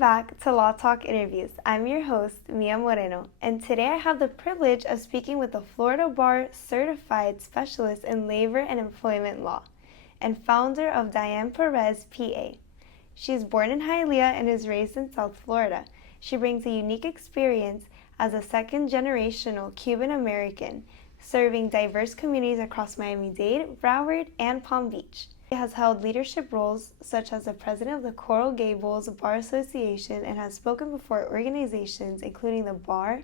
back to Law Talk Interviews. I'm your host, Mia Moreno, and today I have the privilege of speaking with a Florida Bar certified specialist in labor and employment law and founder of Diane Perez, PA. She's born in Hialeah and is raised in South Florida. She brings a unique experience as a second-generational Cuban American, serving diverse communities across Miami-Dade, Broward, and Palm Beach. She has held leadership roles such as the president of the Coral Gables Bar Association and has spoken before organizations including the Bar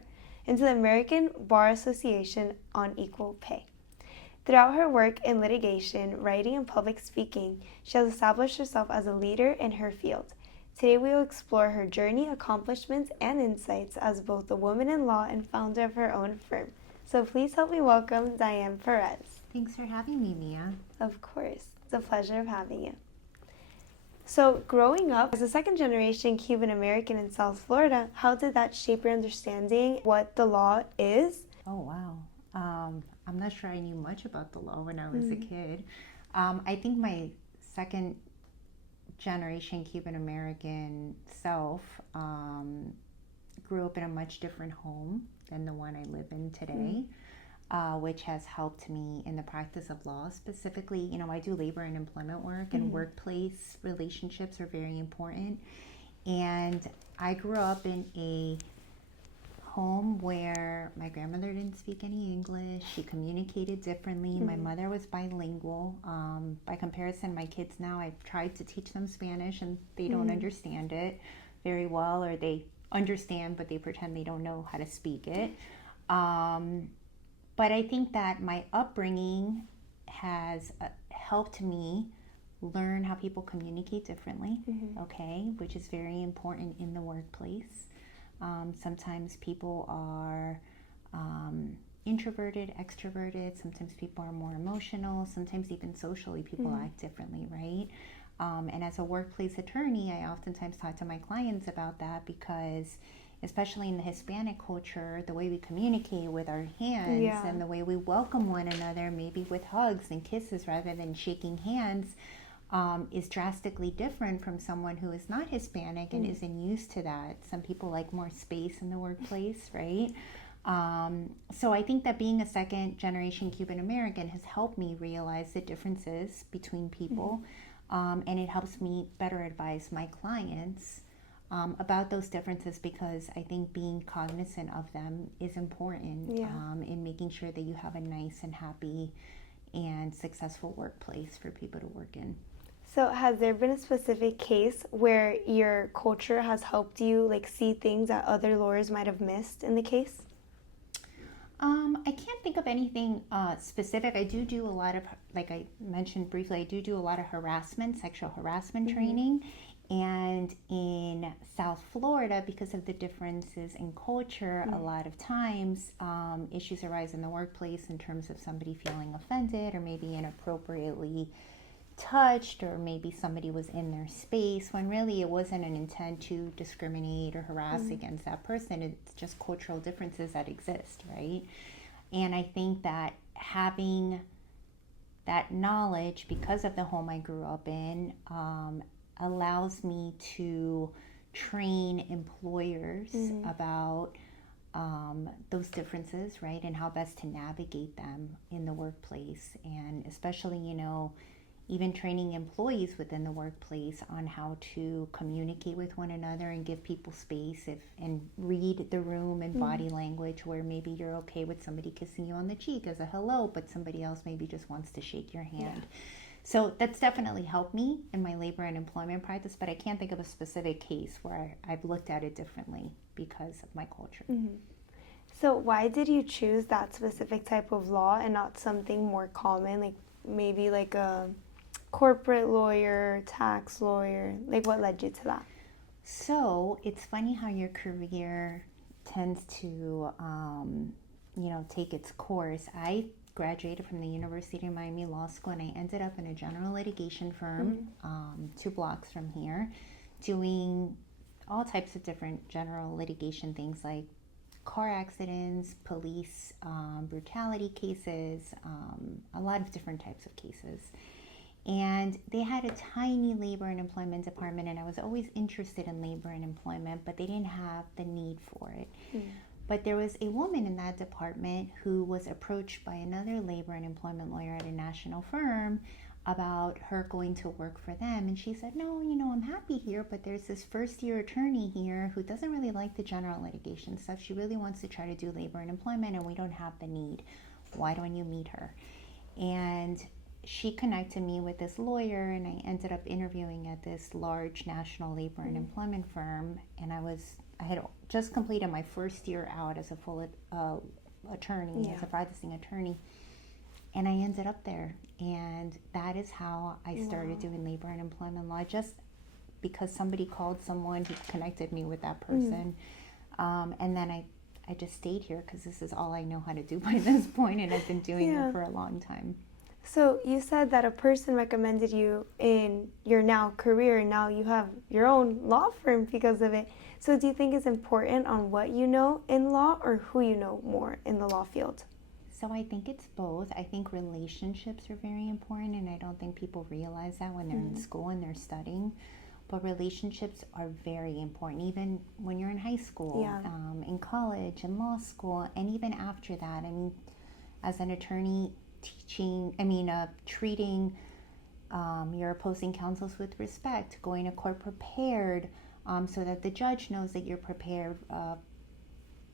and to the American Bar Association on equal pay. Throughout her work in litigation, writing, and public speaking, she has established herself as a leader in her field. Today we will explore her journey, accomplishments, and insights as both a woman in law and founder of her own firm. So please help me welcome Diane Perez. Thanks for having me, Mia. Of course. It's a pleasure of having you. So growing up as a second-generation Cuban American in South Florida, how did that shape your understanding what the law is? Oh, wow. I'm not sure I knew much about the law when I was a kid. I think my second generation Cuban American self grew up in a much different home than the one I live in today, which has helped me in the practice of law. Specifically, I do labor and employment work, and workplace relationships are very important. And I grew up in a home where my grandmother didn't speak any English. She communicated differently. My mother was bilingual. By comparison, my kids now, I've tried to teach them Spanish and they don't understand it very well, or they understand but they pretend they don't know how to speak it. But I think that my upbringing has helped me learn how people communicate differently, okay, which is very important in the workplace. Sometimes people are introverted, extroverted. Sometimes people are more emotional. Sometimes even socially people act differently, right? And as a workplace attorney, I oftentimes talk to my clients about that because especially in the Hispanic culture, the way we communicate with our hands and the way we welcome one another, maybe with hugs and kisses rather than shaking hands, is drastically different from someone who is not Hispanic and isn't used to that. Some people like more space in the workplace, right? So I think that being a second generation Cuban American has helped me realize the differences between people, and it helps me better advise my clients about those differences, because I think being cognizant of them is important in making sure that you have a nice and happy and successful workplace for people to work in. So has there been a specific case where your culture has helped you see things that other lawyers might have missed in the case? I can't think of anything specific. I do a lot of, like I mentioned briefly, I do a lot of harassment, sexual harassment training. And in South Florida, because of the differences in culture, a lot of times issues arise in the workplace in terms of somebody feeling offended or maybe inappropriately touched, or maybe somebody was in their space when really it wasn't an intent to discriminate or harass against that person. It's just cultural differences that exist, right? And I think that having that knowledge because of the home I grew up in allows me to train employers about those differences, right? And how best to navigate them in the workplace. And especially, even training employees within the workplace on how to communicate with one another and give people space and read the room and body language, where maybe you're okay with somebody kissing you on the cheek as a hello, but somebody else maybe just wants to shake your hand. So that's definitely helped me in my labor and employment practice, but I can't think of a specific case where I've looked at it differently because of my culture. So why did you choose that specific type of law and not something more common, maybe a corporate lawyer, tax lawyer? What led you to that? So it's funny how your career tends to, take its course. I graduated from the University of Miami Law School, and I ended up in a general litigation firm 2 blocks from here, doing all types of different general litigation things like car accidents, police brutality cases, a lot of different types of cases. And they had a tiny labor and employment department, and I was always interested in labor and employment, but they didn't have the need for it. But there was a woman in that department who was approached by another labor and employment lawyer at a national firm about her going to work for them. And she said, no, I'm happy here, but there's this first year attorney here who doesn't really like the general litigation stuff. She really wants to try to do labor and employment, and we don't have the need. Why don't you meet her? And she connected me with this lawyer, and I ended up interviewing at this large national labor and employment firm. And I had just completed my first year out as a full attorney, as a practicing attorney. And I ended up there. And that is how I started doing labor and employment law, just because somebody called someone who connected me with that person. And then I just stayed here because this is all I know how to do by this point, and I've been doing it for a long time. So you said that a person recommended you in your now career, and now you have your own law firm because of it. So do you think it's important on what you know in law or who you know more in the law field? So I think it's both. I think relationships are very important, and I don't think people realize that when they're in school and they're studying. But relationships are very important, even when you're in high school, in college, in law school, and even after that. I mean, as an attorney, treating your opposing counsels with respect, going to court prepared so that the judge knows that you're prepared,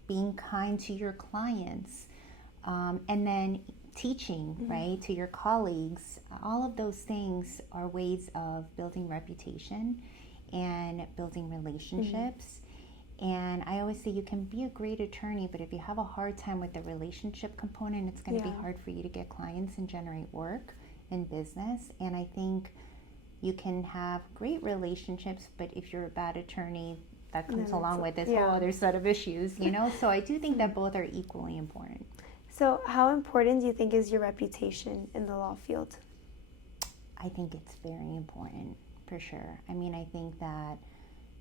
being kind to your clients, and then teaching, right, to your colleagues. All of those things are ways of building reputation and building relationships. And I always say you can be a great attorney, but if you have a hard time with the relationship component, it's going to be hard for you to get clients and generate work in business. And I think you can have great relationships, but if you're a bad attorney, that comes along with this whole other set of issues, So I do think that both are equally important. So how important do you think is your reputation in the law field? I think it's very important, for sure. I mean, I think that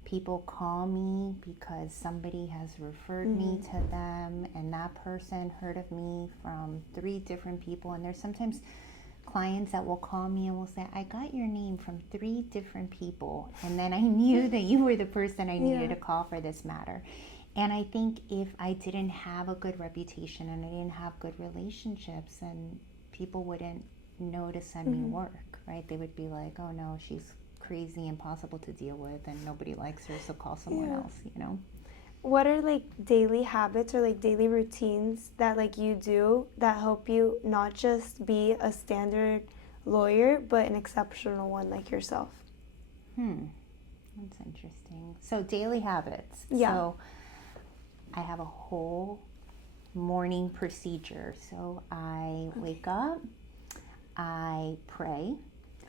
people call me because somebody has referred me to them, and that person heard of me from 3 different people. And there's sometimes clients that will call me and will say, I got your name from 3 different people, and then I knew that you were the person I needed to call for this matter. And I think if I didn't have a good reputation and I didn't have good relationships, then people wouldn't know to send me work, right? They would be like, oh no, she's crazy, impossible to deal with, and nobody likes her, so call someone else, What are daily habits or daily routines that you do that help you not just be a standard lawyer, but an exceptional one like yourself? That's interesting. So daily habits. Yeah. So I have a whole morning procedure. So I wake up, I pray.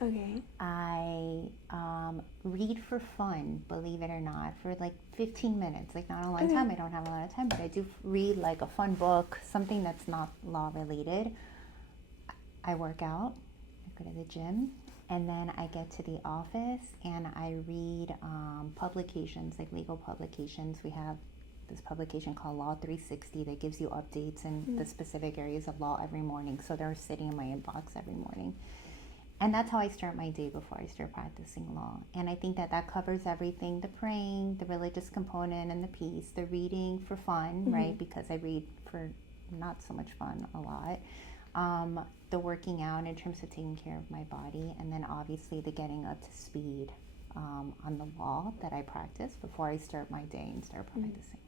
Okay. I read for fun, believe it or not, for 15 minutes. Not a long time. I don't have a lot of time, but I do read a fun book, something that's not law related. I work out, I go to the gym, and then I get to the office and I read publications, legal publications. We have this publication called Law 360 that gives you updates in the specific areas of law every morning. So they're sitting in my inbox every morning. And that's how I start my day before I start practicing law. And I think that covers everything: the praying, the religious component, and the peace, the reading for fun, right? Because I read for not so much fun a lot. The working out in terms of taking care of my body, and then obviously the getting up to speed on the law that I practice before I start my day and start practicing.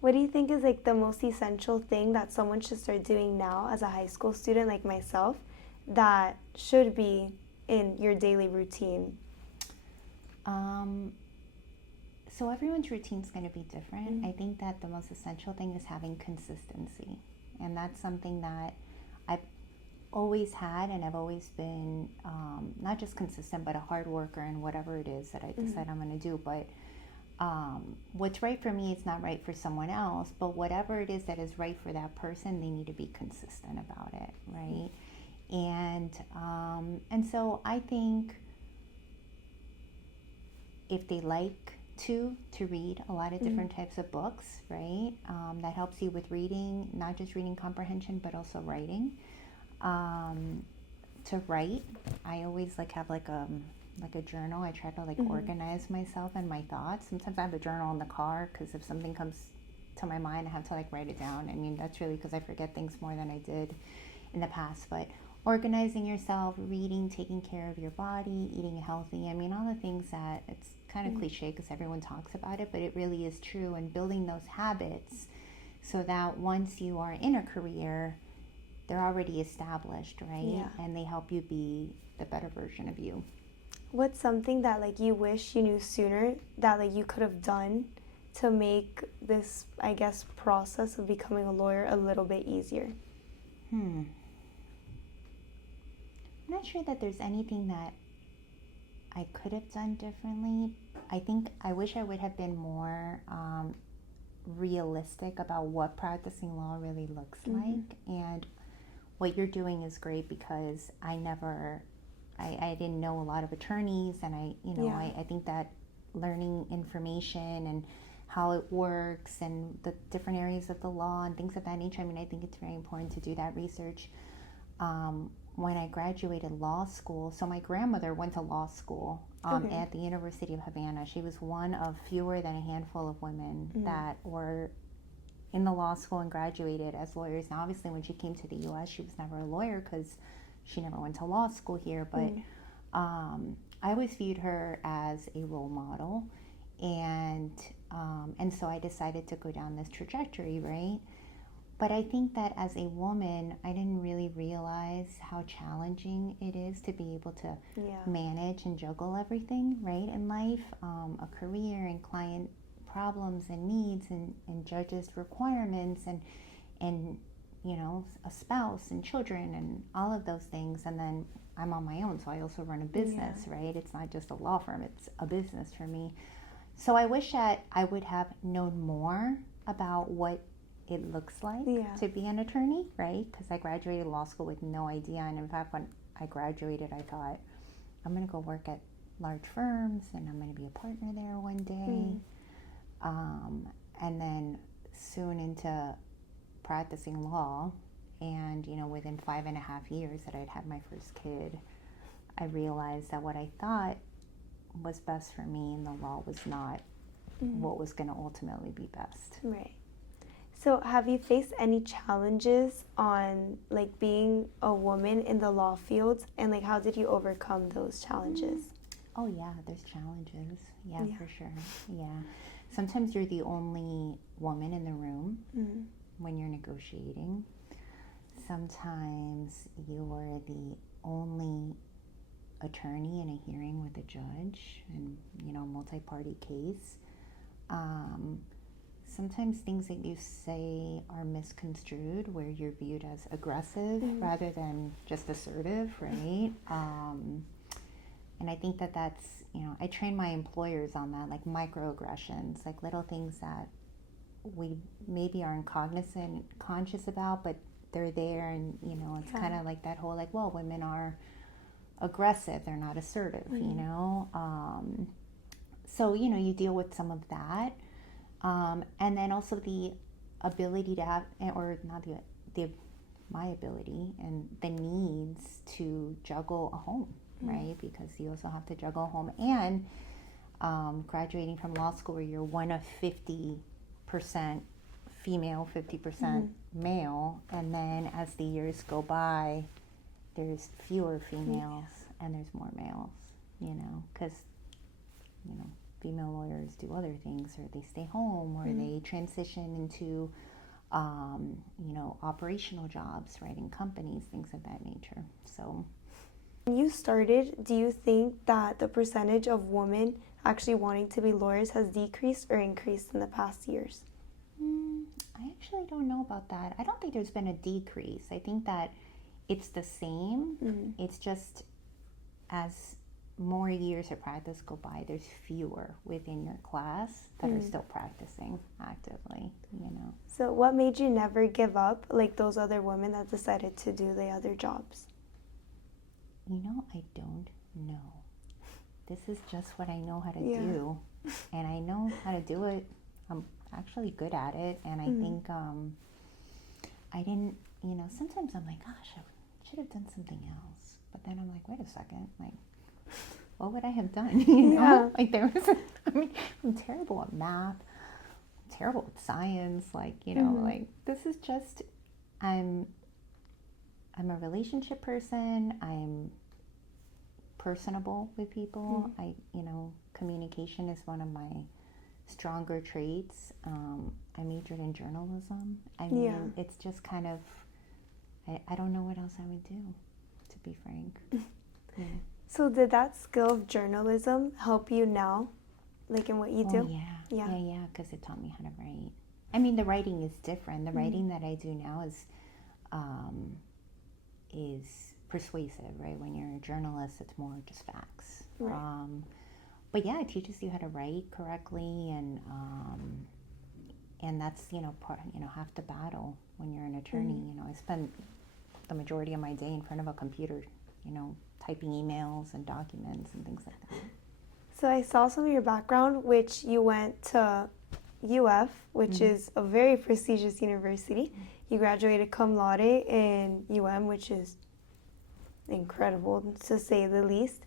What do you think is the most essential thing that someone should start doing now as a high school student like myself that should be in your daily routine? So everyone's routine is going to be different. I think that the most essential thing is having consistency. And that's something that I've always had, and I've always been not just consistent, but a hard worker in whatever it is that I decide I'm going to do. But what's right for me is not right for someone else, but whatever it is that is right for that person, they need to be consistent about it, right? And so I think if they like to read a lot of different types of books, right, that helps you with reading, not just reading comprehension, but also writing. to write. I always have like a journal. I try to organize myself and my thoughts. Sometimes I have a journal in the car because if something comes to my mind, I have to write it down. I mean, that's really because I forget things more than I did in the past. But organizing yourself, reading, taking care of your body, eating healthy. I mean, all the things that it's kind of cliche because everyone talks about it, but it really is true. And building those habits so that once you are in a career, they're already established, right? Yeah. And they help you be the better version of you. What's something that you wish you knew sooner that you could have done to make this, I guess, process of becoming a lawyer a little bit easier? I'm not sure that there's anything that I could have done differently. I wish I would have been more realistic about what practicing law really looks like. And what you're doing is great because I didn't know a lot of attorneys, and I think that learning information and how it works and the different areas of the law and things of that nature, I mean, I think it's very important to do that research. When I graduated law school, so my grandmother went to law school at the University of Havana. She was one of fewer than a handful of women that were in the law school and graduated as lawyers. Now, obviously, when she came to the U.S., she was never a lawyer because she never went to law school here. But I always viewed her as a role model, and so I decided to go down this trajectory, right? But I think that as a woman, I didn't really realize how challenging it is to be able to manage and juggle everything, right, in life, a career and client problems and needs and judges' requirements and a spouse and children and all of those things. And then I'm on my own, so I also run a business, right? It's not just a law firm, it's a business for me. So I wish that I would have known more about what it looks like to be an attorney, right? Because I graduated law school with no idea. And in fact, when I graduated, I thought, I'm going to go work at large firms and I'm going to be a partner there one day. And then soon into practicing law, and within 5.5 years that I'd had my first kid, I realized that what I thought was best for me in the law was not what was going to ultimately be best. Right. So have you faced any challenges on being a woman in the law field, and how did you overcome those challenges? Oh yeah, there's challenges. Yeah, for sure. Yeah. Sometimes you're the only woman in the room when you're negotiating. Sometimes you're the only attorney in a hearing with a judge and, multi-party case. Sometimes things that you say are misconstrued, where you're viewed as aggressive rather than just assertive, right? And I think that's, I train my employers on that, microaggressions, little things that we maybe aren't conscious about, but they're there. And, it's kind of that whole, well, women are aggressive, they're not assertive, So, you deal with some of that. And then also the ability to have, or not my ability and the needs to juggle a home, right? Because you also have to juggle a home and graduating from law school where you're one of 50% female, 50% male, and then as the years go by, there's fewer females and there's more males, because, female lawyers do other things, or they stay home, or they transition into, operational jobs, right, in companies, things of that nature. So, when you started, do you think that the percentage of women actually wanting to be lawyers has decreased or increased in the past years? I actually don't know about that. I don't think there's been a decrease. I think that it's the same. It's just as more years of practice go by, there's fewer within your class that are still practicing actively, So what made you never give up, those other women that decided to do the other jobs? I don't know. This is just what I know how to do, and I know how to do it. I'm actually good at it, and I think I didn't, sometimes I'm like, gosh, I should have done something else. But but then I'm like, wait a second, like, what would I have done? You know, like there was, I'm terrible at math, terrible at science, like, you know, like this is just, I'm a relationship person. I'm personable with people. Communication is one of my stronger traits. I majored in journalism. I mean, it's just kind of, I don't know what else I would do, to be frank. Yeah. So did that skill of journalism help you now, like in what you do? Yeah, because it taught me how to write. I mean, the writing is different. The writing that I do now is persuasive, right? When you're a journalist, it's more just facts. Right. But yeah, it teaches you how to write correctly, and that's half the battle when you're an attorney. You know, I spend the majority of my day in front of a computer, typing emails and documents and things like that. So I saw some of your background, which you went to UF, which is a very prestigious university. You graduated cum laude in which is incredible to say the least.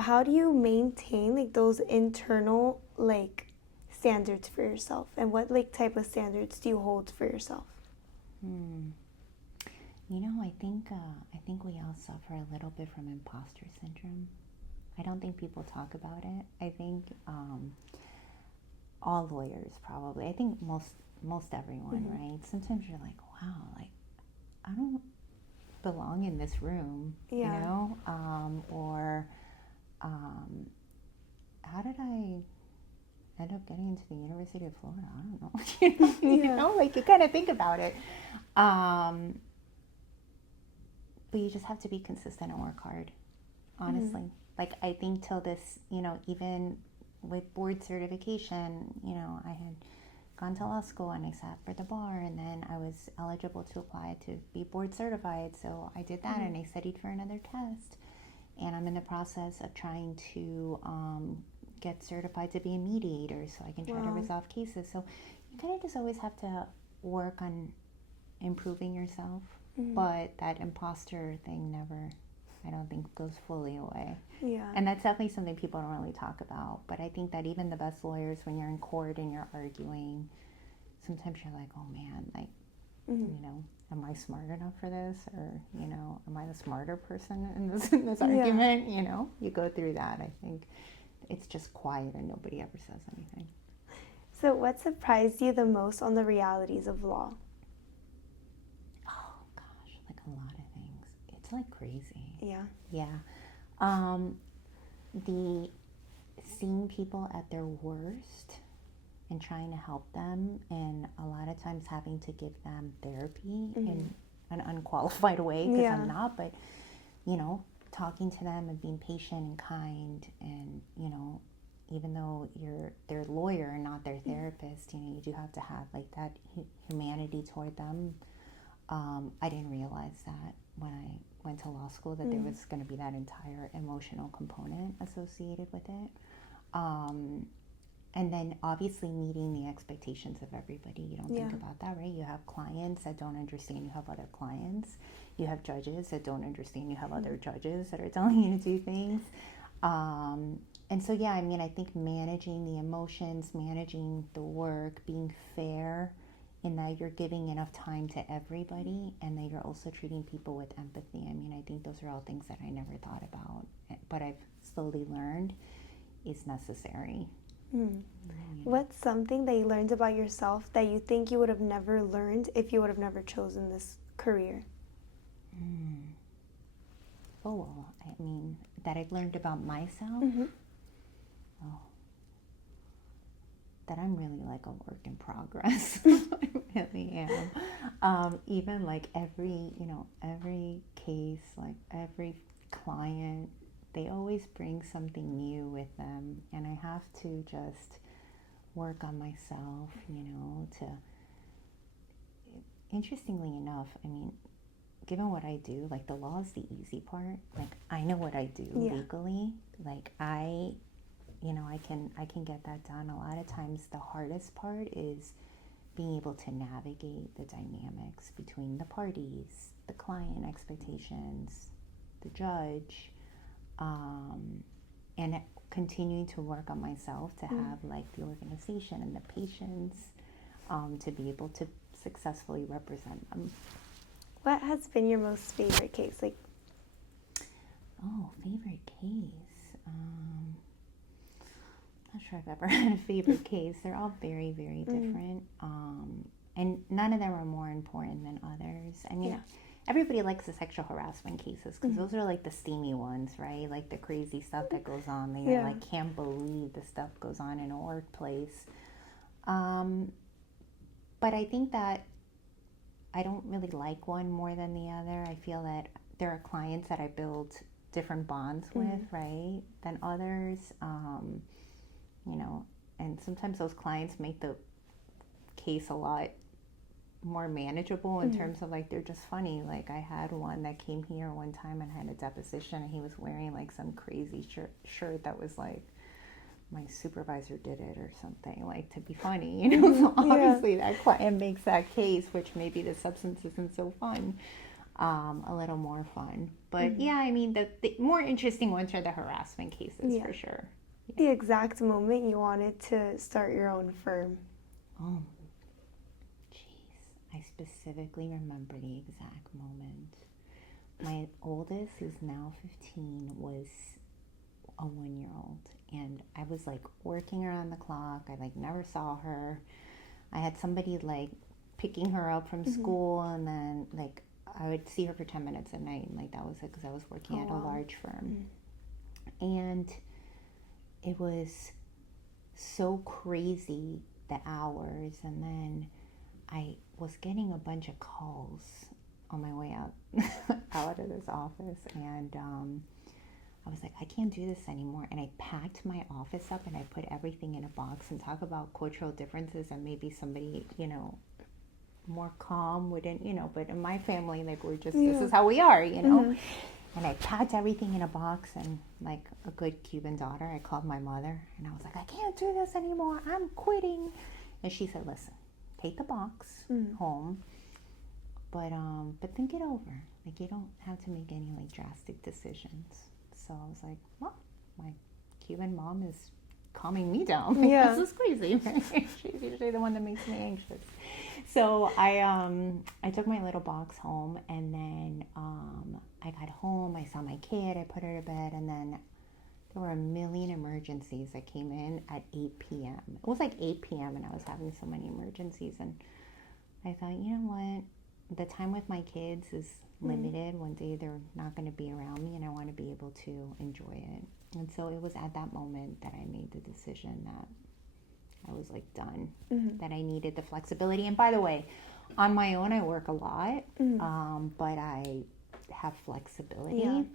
How do you maintain like those internal like standards for yourself, and what like type of standards do you hold for yourself? I think we all suffer a little bit from imposter syndrome. I don't think people talk about it. I think all lawyers probably. I think most everyone, right? Sometimes you're like, wow, like I don't belong in this room, you know, or how did I end up getting into the University of Florida? I don't know. You know, like you kind of think about it. But you just have to be consistent and work hard, honestly. Like I think till this, even with board certification, I had gone to law school and I sat for the bar, and then I was eligible to apply to be board certified. So I did that and I studied for another test. And I'm in the process of trying to get certified to be a mediator so I can try to resolve cases. So you kind of just always have to work on improving yourself. But that imposter thing never, I don't think, goes fully away. Yeah. And that's definitely something people don't really talk about. But I think that even the best lawyers, when you're in court and you're arguing, sometimes you're like, oh man, like, am I smart enough for this? Or, am I the smarter person in this argument? You go through that. I think it's just quiet and nobody ever says anything. So what surprised you the most on the realities of law? A lot of things. It's like crazy. Yeah. The seeing people at their worst and trying to help them, and a lot of times having to give them therapy in an unqualified way, because I'm not, but talking to them and being patient and kind, and even though you're their lawyer and not their therapist, you do have to have like that humanity toward them. I didn't realize that when I went to law school, that there was going to be that entire emotional component associated with it. And then obviously meeting the expectations of everybody. You don't think about that, right? You have clients that don't understand. You have other clients. You have judges that don't understand. You have other judges that are telling you to do things. And so, I think managing the emotions, managing the work, being fair, in that you're giving enough time to everybody, and that you're also treating people with empathy. I think those are all things that I never thought about, but I've slowly learned is necessary. What's something that you learned about yourself that you think you would have never learned if you would have never chosen this career? That I've learned about myself? That I'm really like a work in progress. I really am. Even like every case, like every client, they always bring something new with them, and I have to just work on myself, interestingly enough, given what I do, like the law is the easy part. Like I know what I do legally. Like I can get that done. A lot of times the hardest part is being able to navigate the dynamics between the parties, the client expectations, the judge, and continuing to work on myself to have like the organization and the patience to be able to successfully represent them. What has been your most favorite case? Like, oh, favorite case. Not sure I've ever had a favorite case. They're all very, very different. And none of them are more important than others. I mean, everybody likes the sexual harassment cases because those are like the steamy ones, right? Like the crazy stuff that goes on. They like can't believe the stuff goes on in a workplace. But I think that I don't really like one more than the other. I feel that there are clients that I build different bonds with, right, than others. You know, and sometimes those clients make the case a lot more manageable in terms of like they're just funny. Like I had one that came here one time and had a deposition, and he was wearing like some crazy shirt that was like, my supervisor did it or something, like to be funny, you know. So obviously that client makes that case, which maybe the substance isn't so fun, a little more fun. But yeah, I mean the more interesting ones are the harassment cases for sure. The exact moment you wanted to start your own firm? Oh, jeez. I specifically remember the exact moment. My oldest, who's now 15, was a 1-year-old. And I was like working around the clock. I like never saw her. I had somebody like picking her up from school, and then like I would see her for 10 minutes at night. And like that was it because I was working at a large firm. And it was so crazy, the hours, and then I was getting a bunch of calls on my way out out of this office, and I was like, I can't do this anymore. And I packed my office up and I put everything in a box. And talk about cultural differences, and maybe somebody, you know, more calm wouldn't, you know, but in my family, like we're just, this is how we are, you know. And I packed everything in a box, and like a good Cuban daughter, I called my mother and I was like, I can't do this anymore. I'm quitting. And she said, listen, take the box home, but think it over. Like you don't have to make any like drastic decisions. So I was like, well, my Cuban mom is calming me down. Like, this is crazy. She's usually the one that makes me anxious. So I took my little box home, and then I got home, I saw my kid, I put her to bed, and then there were a million emergencies that came in at 8 p.m. It was like 8 p.m. and I was having so many emergencies, and I thought, you know what? The time with my kids is limited. One day they're not going to be around me, and I want to be able to enjoy it. And so it was at that moment that I made the decision that I was like done, that I needed the flexibility. And by the way, on my own, I work a lot, but I have flexibility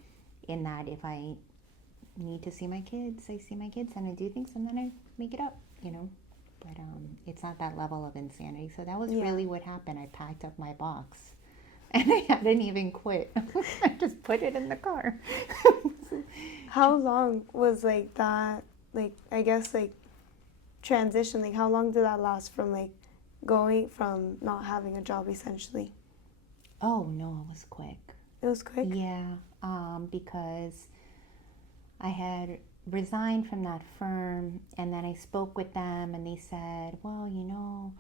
in that if I need to see my kids, I see my kids, and I do things, and then I make it up, you know. But it's not that level of insanity. So that was really what happened. I packed up my box, and I hadn't even quit. I just put it in the car. How long was like that, like I guess like transition, like how long did that last from like going from not having a job essentially? Oh no, it was quick. It was quick? Yeah, because I had resigned from that firm, and then I spoke with them, and they said, well, you know,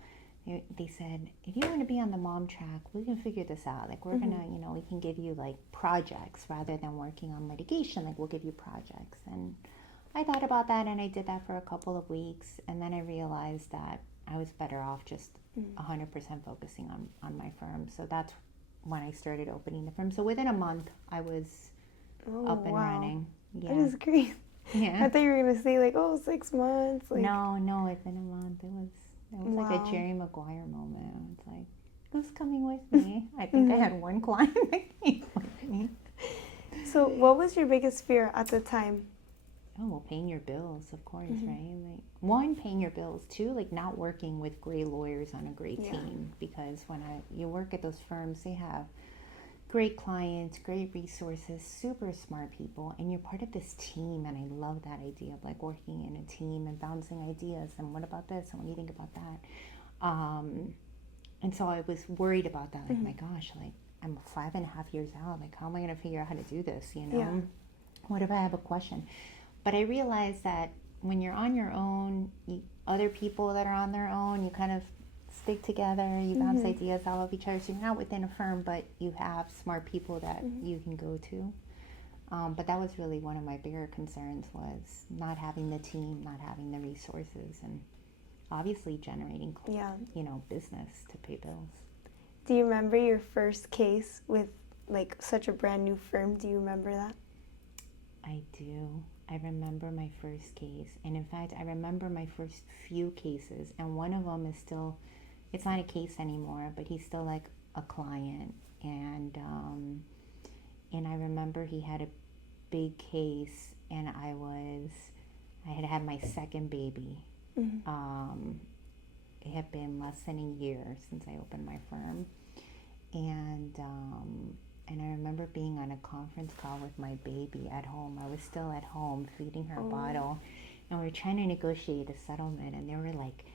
they said, if you want to be on the mom track, we can figure this out. Like, we're gonna, you know, we can give you like projects rather than working on litigation. Like, we'll give you projects. And I thought about that, and I did that for a couple of weeks, and then I realized that I was better off just 100% focusing on my firm. So that's when I started opening the firm. So within a month, I was up and running. Yeah. That is great. Yeah. I thought you were gonna say like, 6 months. Like... No, within a month. It was like a Jerry Maguire moment. It's like, who's coming with me? I think I had one client that came with me. So what was your biggest fear at the time? Oh, well, paying your bills, of course, right? Like, one, paying your bills. Two, like not working with great lawyers on a great team, because when you work at those firms, they have great clients, great resources, super smart people, and you're part of this team. And I love that idea of like working in a team and bouncing ideas, and what about this, and what do you think about that? And so I was worried about that, like, my gosh, like I'm 5.5 years out. Like, how am I going to figure out how to do this? Yeah. What if I have a question? But I realized that when you're on your own, other people that are on their own, you kind of stick together, you bounce ideas off of each other. So you're not within a firm, but you have smart people that you can go to. But that was really one of my bigger concerns, was not having the team, not having the resources, and obviously generating, business to pay bills. Do you remember your first case with like such a brand new firm? Do you remember that? I do. I remember my first case. And in fact, I remember my first few cases. And one of them is still, it's not a case anymore, but he's still like a client. And I remember he had a big case, and I had my second baby. It had been less than a year since I opened my firm. And I remember being on a conference call with my baby at home. I was still at home feeding her a bottle, and we were trying to negotiate a settlement, and there were like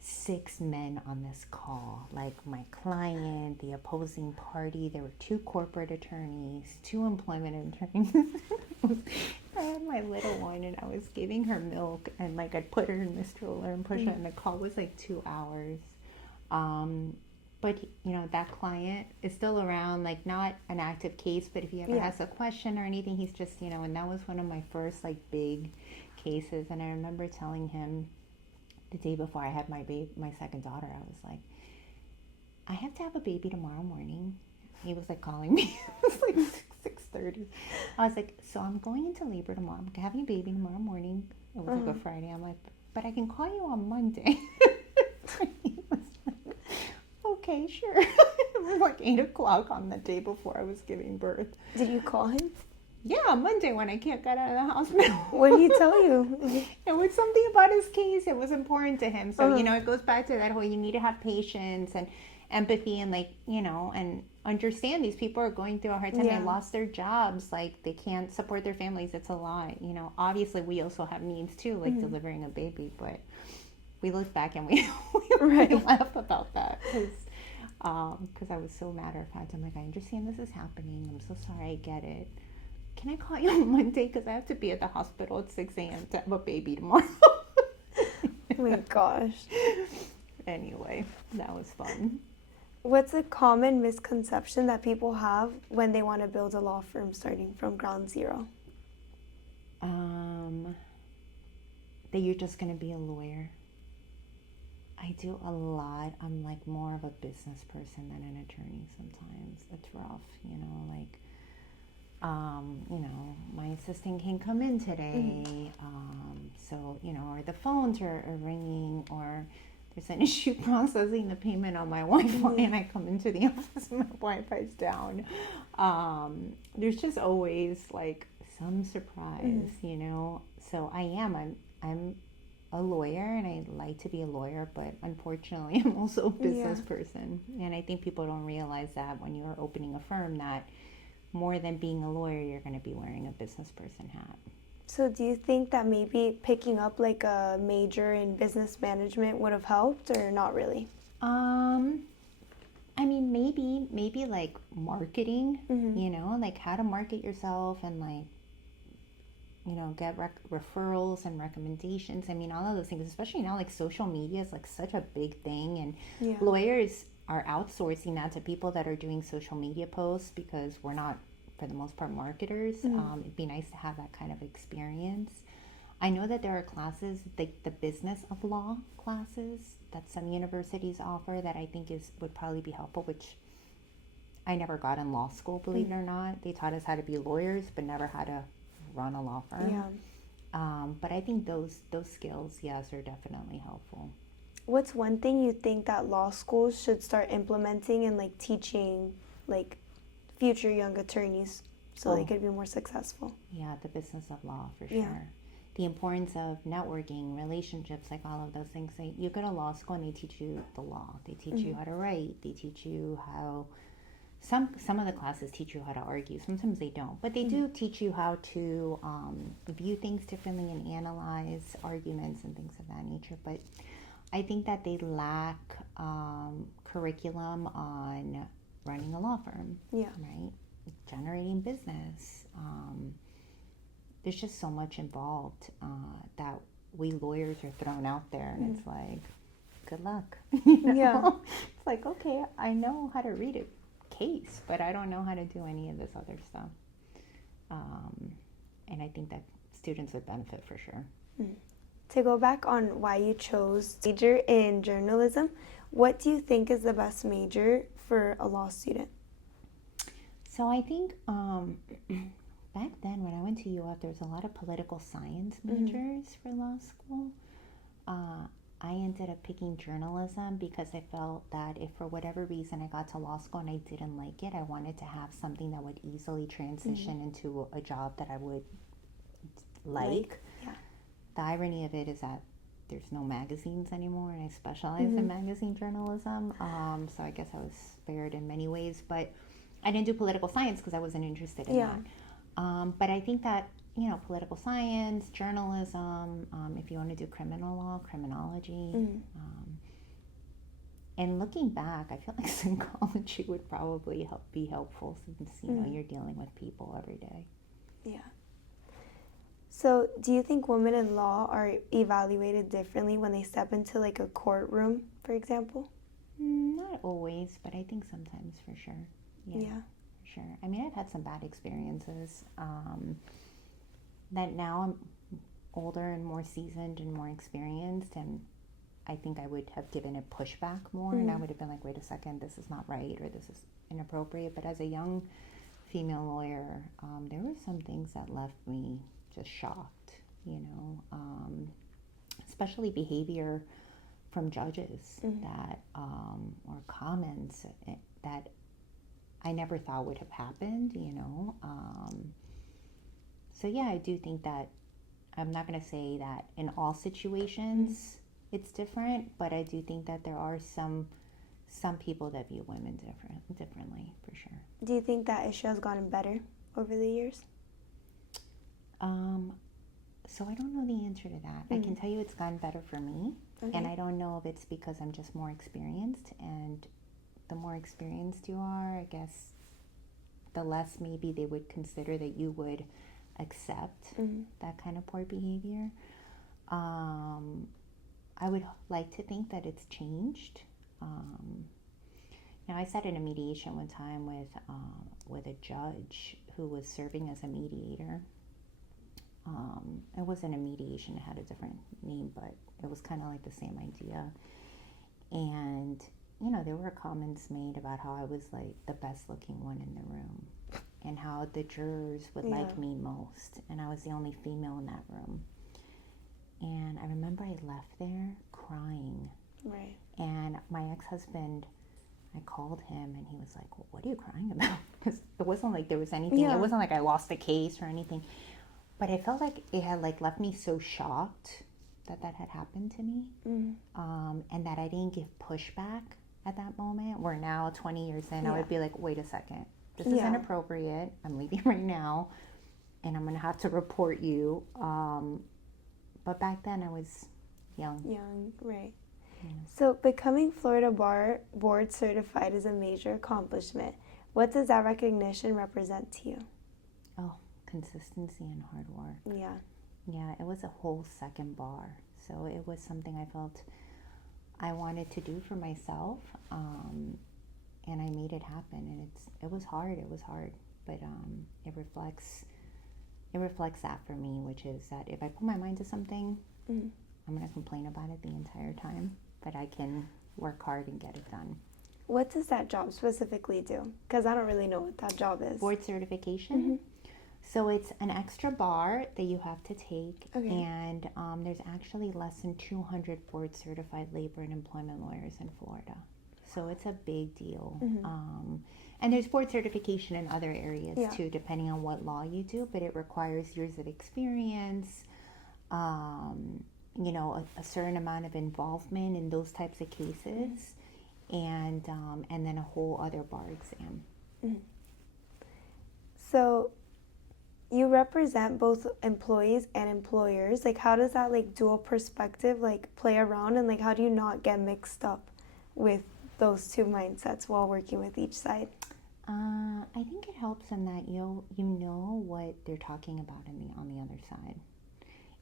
6 men on this call, like my client, the opposing party. There were 2 corporate attorneys, 2 employment attorneys. I had my little one, and I was giving her milk, and like I'd put her in the stroller and push her, and the call was like 2 hours. But that client is still around, like not an active case, but if he ever has a question or anything, he's just, and that was one of my first like big cases. And I remember telling him the day before I had my second daughter, I was like, I have to have a baby tomorrow morning. He was like calling me. It was like 6:30. I was like, so I'm going into labor tomorrow. I'm having a baby tomorrow morning. It was like a Friday. I'm like, but I can call you on Monday. He was like, okay, sure. It was like 8 o'clock on the day before I was giving birth. Did you call him? Yeah, Monday when I can't get out of the hospital. What did he tell you? It was something about his case. It was important to him. So, it goes back to that whole, you need to have patience and empathy and and understand these people are going through a hard time. They lost their jobs. Like, they can't support their families. It's a lot. Obviously we also have needs too, like delivering a baby, but we look back and we laugh about that because I was so matter of fact. I'm like, I understand this is happening. I'm so sorry. I get it. Can I call you on Monday? Because I have to be at the hospital at 6 a.m. to have a baby tomorrow. Oh my gosh. Anyway, that was fun. What's a common misconception that people have when they want to build a law firm starting from ground zero? That you're just going to be a lawyer. I do a lot. I'm like more of a business person than an attorney sometimes. It's rough, my assistant can come in today. So, or the phones are ringing, or there's an issue processing the payment on my Wi-Fi and I come into the office and my Wi-Fi's down. There's just always like some surprise, So I'm a lawyer, and I like to be a lawyer, but unfortunately I'm also a business person. And I think people don't realize that when you're opening a firm, that more than being a lawyer, you're going to be wearing a business person hat. So do you think that maybe picking up like a major in business management would have helped, or not really? I mean, maybe like marketing, like how to market yourself and like, get referrals and recommendations. I mean, all of those things, especially now, like social media is like such a big thing, and lawyers are outsourcing that to people that are doing social media posts because we're not, for the most part, marketers. It'd be nice to have that kind of experience. I know that there are classes, like the business of law classes that some universities offer that I think would probably be helpful, which I never got in law school, believe it or not. They taught us how to be lawyers, but never how to run a law firm. But I think those skills, yes, are definitely helpful. What's one thing you think that law schools should start implementing and like teaching like future young attorneys so they could be more successful? Yeah, the business of law for sure. The importance of networking, relationships, like all of those things. You go to law school and they teach you the law. They teach you how to write. They teach you how, some of the classes teach you how to argue. Sometimes they don't. But they do teach you how to view things differently and analyze arguments and things of that nature. But I think that they lack curriculum on running a law firm, Yeah. right? Generating business. There's just so much involved that we lawyers are thrown out there, and it's like, good luck. Yeah. It's like, okay, I know how to read a case, but I don't know how to do any of this other stuff. And I think that students would benefit for sure. To go back on why you chose to major in journalism, what do you think is the best major for a law student? So I think back then when I went to UF, there was a lot of political science majors for law school. I ended up picking journalism because I felt that if for whatever reason I got to law school and I didn't like it, I wanted to have something that would easily transition into a job that I would like. Yeah. The irony of it is that there's no magazines anymore, and I specialize in magazine journalism. So I guess I was spared in many ways, but I didn't do political science because I wasn't interested in that. But I think that, you know, political science, journalism, if you want to do criminal law, criminology. And looking back, I feel like psychology would probably be helpful since, you know, you're dealing with people every day. Yeah. So do you think women in law are evaluated differently when they step into like a courtroom, for example? Not always, but I think sometimes for sure. Yeah. For sure. I mean, I've had some bad experiences. That now I'm older and more seasoned and more experienced, and I think I would have given it pushback more, and I would have been like, wait a second, this is not right, or this is inappropriate. But as a young female lawyer, there were some things that left me just shocked, you know, especially behavior from judges that, or comments that I never thought would have happened, you know. So yeah, I do think that I'm not going to say that in all situations it's different, but I do think that there are some people that view women differently, for sure. Do you think that issue has gotten better over the years? So I don't know the answer to that. I can tell you it's gotten better for me, and I don't know if it's because I'm just more experienced, and the more experienced you are, I guess, the less maybe they would consider that you would accept that kind of poor behavior. I would like to think that it's changed. Now, I sat in a mediation one time with a judge who was serving as a mediator. It wasn't a mediation, it had a different name, but it was kind of like the same idea. And, you know, there were comments made about how I was like the best looking one in the room, and how the jurors would like me most, and I was the only female in that room. And I remember I left there crying. Right. And my ex-husband, I called him and he was like, well, what are you crying about? Because it wasn't like there was anything, it wasn't like I lost the case or anything. But I felt like it had like left me so shocked that had happened to me. And that I didn't give pushback at that moment, where now 20 years in, I would be like, wait a second, this is inappropriate. I'm leaving right now and I'm going to have to report you. But back then I was young. Right. So becoming Florida Bar Board certified is a major accomplishment. What does that recognition represent to you? Oh, consistency and hard work. Yeah, it was a whole second bar. So it was something I felt I wanted to do for myself, and I made it happen. And it was hard, but it reflects that for me, which is that if I put my mind to something, I'm going to complain about it the entire time, but I can work hard and get it done. What does that job specifically do? Because I don't really know what that job is. Board certification. So it's an extra bar that you have to take, and there's actually less than 200 board certified labor and employment lawyers in Florida. So it's a big deal. And there's board certification in other areas too, depending on what law you do, but it requires years of experience, you know, a certain amount of involvement in those types of cases, and then a whole other bar exam. So you represent both employees and employers. Like, how does that like dual perspective like play around, and like how do you not get mixed up with those two mindsets while working with each side? I think it helps in that you know what they're talking about on the other side,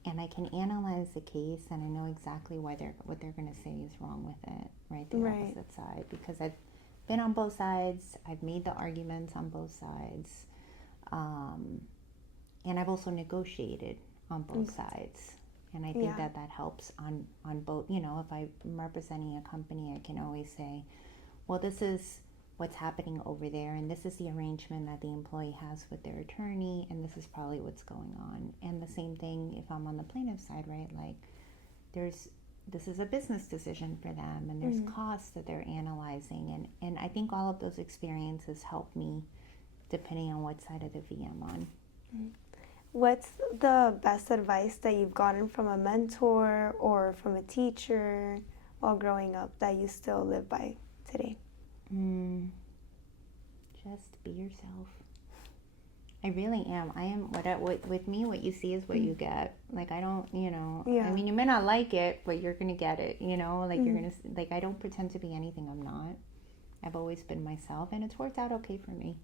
and I can analyze the case, and I know exactly what they're going to say is wrong with it, right? The opposite side, because I've been on both sides. I've made the arguments on both sides, and I've also negotiated on both sides. And I think that helps on both. You know, if I'm representing a company, I can always say, well, this is what's happening over there, and this is the arrangement that the employee has with their attorney, and this is probably what's going on. And the same thing if I'm on the plaintiff side, right? Like, this is a business decision for them, and there's costs that they're analyzing, and I think all of those experiences help me, depending on what side of the V I'm on. What's the best advice that you've gotten from a mentor or from a teacher while growing up that you still live by today? Just be yourself. I really am. I am. With me, what you see is what you get. Like, I don't, I mean, you may not like it, but you're going to get it, like you're going to, like, I don't pretend to be anything I'm not. I've always been myself, and it's worked out okay for me.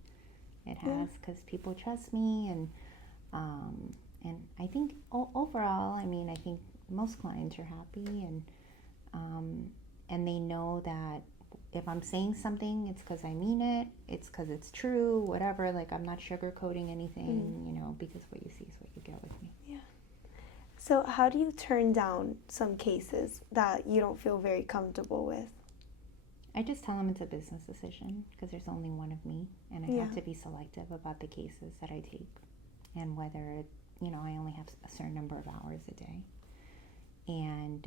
It has, because people trust me, and I think overall, I mean, I think most clients are happy, and they know that if I'm saying something, it's because I mean it. It's because it's true, whatever. Like, I'm not sugarcoating anything, because what you see is what you get with me. Yeah. So how do you turn down some cases that you don't feel very comfortable with? I just tell them it's a business decision, because there's only one of me, and I have to be selective about the cases that I take, and whether, I only have a certain number of hours a day. And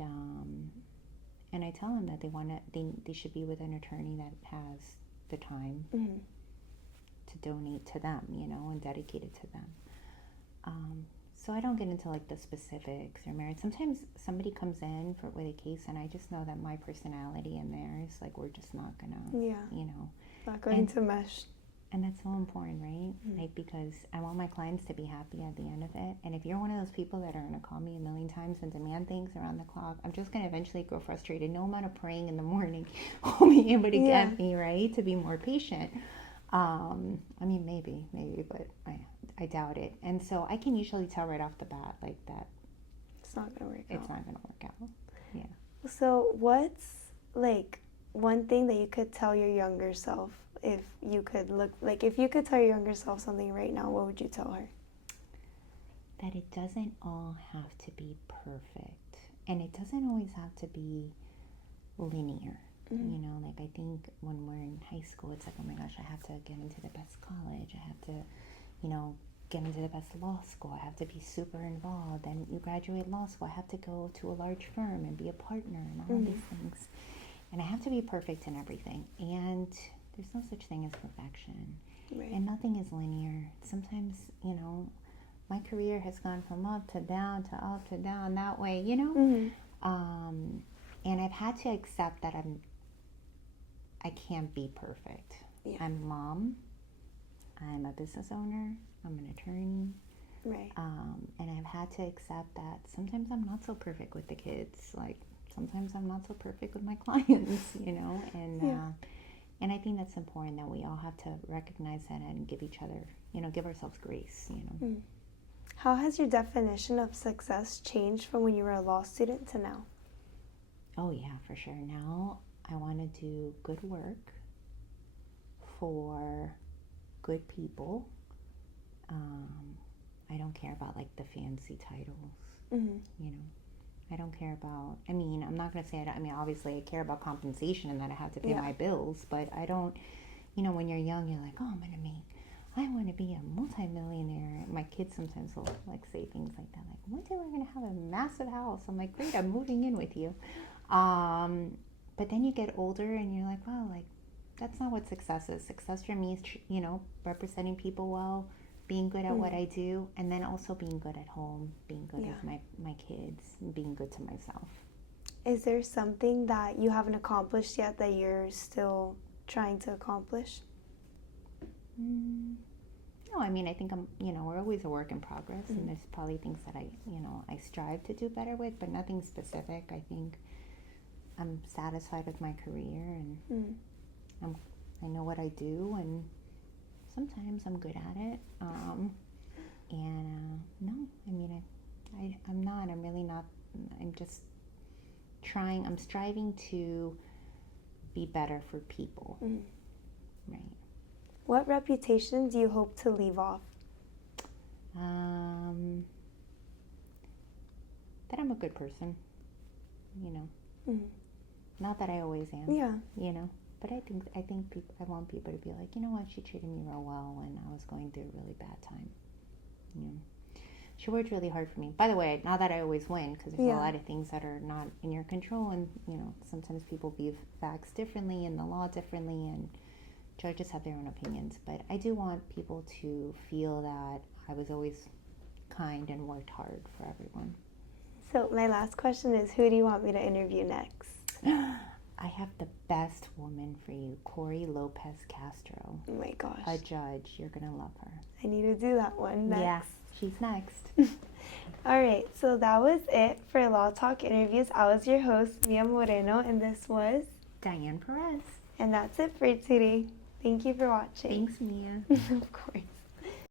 I tell them that they should be with an attorney that has the time to donate to them, and dedicate it to them. So I don't get into like the specifics or merit. Sometimes somebody comes in with a case, and I just know that my personality and theirs, like, we're just not gonna, not going to mesh. And that's so important, right? Like, because I want my clients to be happy at the end of it. And if you're one of those people that are going to call me a million times and demand things around the clock, I'm just going to eventually grow frustrated. No amount of praying in the morning will be able to get me, right, to be more patient. I mean, maybe, but I doubt it. And so I can usually tell right off the bat, like, that it's not going to work out. It's not going to work out. Yeah. So what's, like, one thing that you could tell your younger self? If you could tell your younger self something right now, what would you tell her? That it doesn't all have to be perfect, and it doesn't always have to be linear. Like, I think when we're in high school, it's like, oh my gosh, I have to get into the best college. I have to, get into the best law school. I have to be super involved. And you graduate law school, I have to go to a large firm and be a partner and all of these things. And I have to be perfect in everything. And there's no such thing as perfection. Right. And nothing is linear. Sometimes, my career has gone from up to down to up to down that way, and I've had to accept that I can't be perfect. Yeah. I'm a mom. I'm a business owner. I'm an attorney. Right. And I've had to accept that sometimes I'm not so perfect with the kids. Like, sometimes I'm not so perfect with my clients, and I think that's important, that we all have to recognize that and give each other, give ourselves grace, How has your definition of success changed from when you were a law student to now? Oh yeah, for sure. Now I want to do good work for good people. I don't care about, like, the fancy titles, I don't care about, I'm not going to say obviously I care about compensation and that I have to pay my bills, but I don't, when you're young, you're like, oh, I want to be a multimillionaire. My kids sometimes will, like, say things like that, like, one day we're going to have a massive house. I'm like, great, I'm moving in with you. But then you get older and you're like, wow, like, that's not what success is. Success for me is, representing people well, being good at what I do, and then also being good at home, being good with my kids, and being good to myself. Is there something that you haven't accomplished yet that you're still trying to accomplish? No, I think we're always a work in progress, and there's probably things that I strive to do better with, but nothing specific. I think I'm satisfied with my career, and I know what I do, and sometimes I'm good at it. No, I mean, I'm not. I'm really not. I'm just trying. I'm striving to be better for people. Right. What reputation do you hope to leave off? That I'm a good person. Not that I always am. Yeah. But I think people. I want people to be like, you know what? She treated me real well when I was going through a really bad time. She worked really hard for me. By the way, not that I always win, because there's a lot of things that are not in your control, and sometimes people view facts differently and the law differently, and judges have their own opinions. But I do want people to feel that I was always kind and worked hard for everyone. So my last question is, who do you want me to interview next? I have the best woman for you, Corey Lopez Castro. Oh my gosh. A judge. You're going to love her. I need to do that one next. Yeah, she's next. All right, so that was it for Law Talk Interviews. I was your host, Mia Moreno, and this was Diane Perez. And that's it for today. Thank you for watching. Thanks, Mia. Of course.